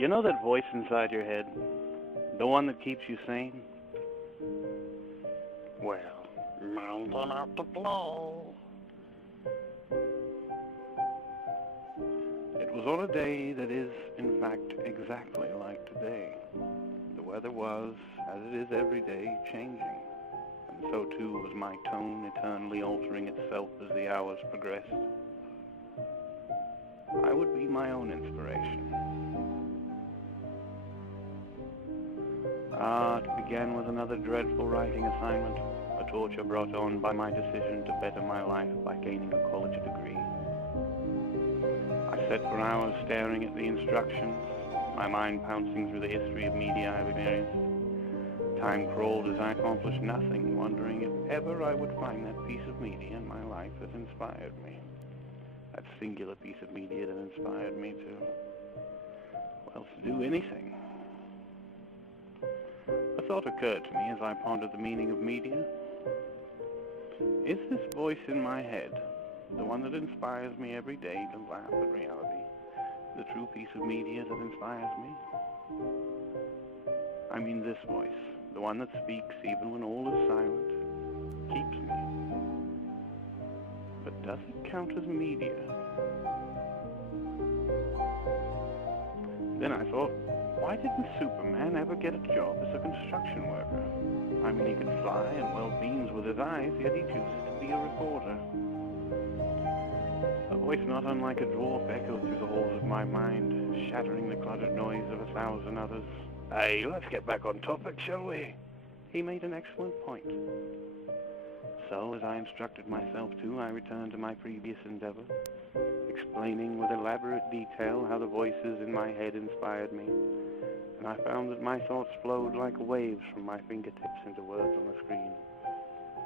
You know that voice inside your head? The one that keeps you sane? Well, mountain out to blow. It was on a day that is, in fact, exactly like today. The weather was, as it is every day, changing. And so too was my tone, eternally altering itself as the hours progressed. I would be my own inspiration. It began with another dreadful writing assignment, a torture brought on by my decision to better my life by gaining a college degree. I sat for hours staring at the instructions, my mind pouncing through the history of media I've experienced. Time crawled as I accomplished nothing, wondering if ever I would find that piece of media in my life that inspired me. That singular piece of media that inspired me to do anything. A thought occurred to me as I pondered the meaning of media. Is this voice in my head, the one that inspires me every day to laugh at reality, the true piece of media that inspires me? I mean this voice, the one that speaks even when all is silent, keeps me. But does it count as media? Then I thought, why didn't Superman ever get a job as a construction worker? I mean, he could fly and weld beams with his eyes, yet he chooses to be a reporter. A voice not unlike a dwarf echoed through the halls of my mind, shattering the cluttered noise of 1,000 others. Hey, let's get back on topic, shall we? He made an excellent point. So, as I instructed myself to, I returned to my previous endeavor, explaining with elaborate detail how the voices in my head inspired me, and I found that my thoughts flowed like waves from my fingertips into words on the screen.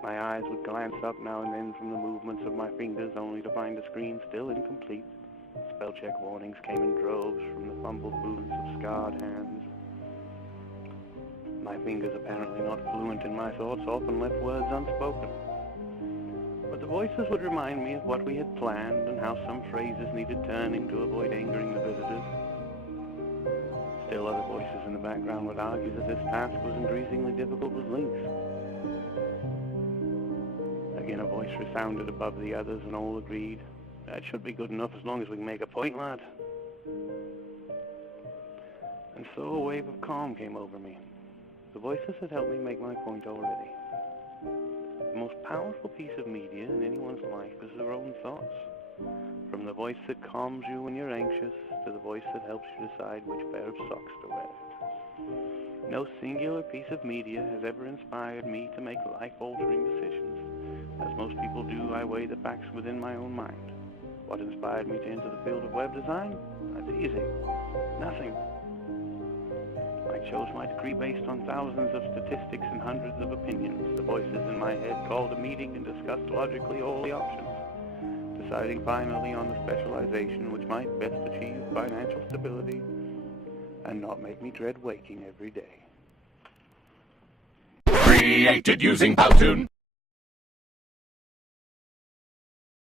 My eyes would glance up now and then from the movements of my fingers, only to find the screen still incomplete. Spell check warnings came in droves from the fumbled movements of scarred hands. My fingers, apparently not fluent in my thoughts, often left words unspoken. But the voices would remind me of what we had planned and how some phrases needed turning to avoid angering the visitors. Still other voices in the background would argue that this task was increasingly difficult with links. Again, a voice resounded above the others, and all agreed, that should be good enough as long as we can make a point, lad. And so a wave of calm came over me. The voices had helped me make my point already. The most powerful piece of media in anyone's life is their own thoughts. From the voice that calms you when you're anxious, to the voice that helps you decide which pair of socks to wear. No singular piece of media has ever inspired me to make life-altering decisions. As most people do, I weigh the facts within my own mind. What inspired me to enter the field of web design? That's easy. Nothing. I chose my degree based on thousands of statistics and hundreds of opinions. The voices in my head called a meeting and discussed logically all the options, deciding finally on the specialization which might best achieve financial stability and not make me dread waking every day. Created using Powtoon.